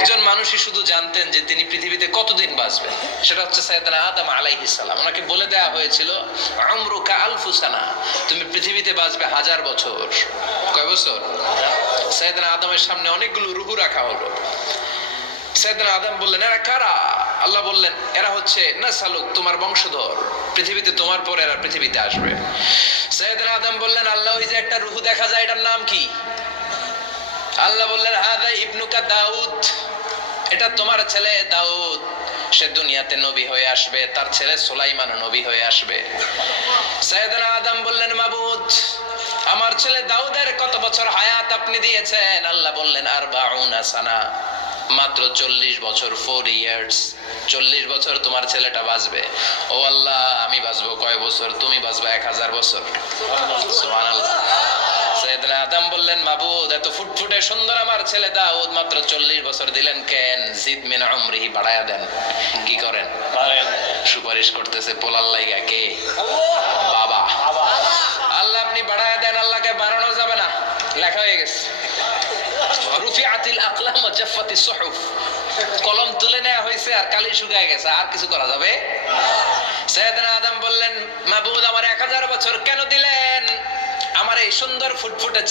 একজন মানুষই শুধু জানতেন যে তিনি পৃথিবীতে কতদিন বাঁচবেন, সেটা হচ্ছে সাইয়েদনা আদম আলাইহিস সালাম। ওনাকে বলে দেয়া হয়েছিল উমরুকা আলফু সানা, তুমি পৃথিবীতে বাঁচবে 1000 বছর। কয় বছর? সাইয়েদনা আদমের সামনে অনেকগুলো রূহ রাখা হলো। সাইয়েদনা আদম বললেন, এরা কারা? আল্লাহ বললেন, এরা হচ্ছে নাসালুক, তোমার বংশধর, পৃথিবীতে তোমার পরে এরা পৃথিবীতে আসবে। সাইয়েদনা আদম বললেন, আল্লাহ ওই যে একটা রূহ দেখা যায়, এটার নাম কি? আল্লাহ বললেন, হাদা ইবনুকা দাউদ, এটা তোমার ছেলে দাউদ, সে দুনিয়াতে নবী হয়ে আসবে, তার ছেলে সুলাইমান নবী হয়ে আসবে। সাইয়েদনা আদম বললেন, মাবুদ, আমার ছেলে দাউদের কত বছর হায়াত আপনি দিয়েছেন? আল্লাহ বললেন, 40 সানা, মাত্র 40 বছর, 4 ইয়ার্স, 40 বছর তোমার ছেলেটা বাঁচবে। ও আল্লাহ, আমি বাঁচবো কয় বছর? তুমি বাঁচবা 1000 বছর। সুবহানাল্লাহ। সাইয়েদনা আদম বললেন, মাবুদ, এত ফুটফুটে সুন্দর আমার ছেলে দাউদ, মাত্র 40 বছর দিলেন কেন? জিদ মিন উমরিহি, বাড়ায়া দেন। কি করেন? সুপারিশ করতেছে পোলার লাইগা। কে? বাবা। আল্লাহ আপনি বাড়ায়া দেন। আল্লাহকে বাড়ানো যাবে না, লেখা হয়ে গেছে। রুফিআতিল আকলাম ওয়া জাফফাতিস সুহুফ, কলম তুলে নেওয়া হয়েছে আর কালি শুকায় গেছে, আর কিছু করা যাবে? সাইয়েদনা আদম বললেন, মাবুদ, আমার 1000 বছর কেন দিলেন? আমার এই সুন্দর ফুটফুটে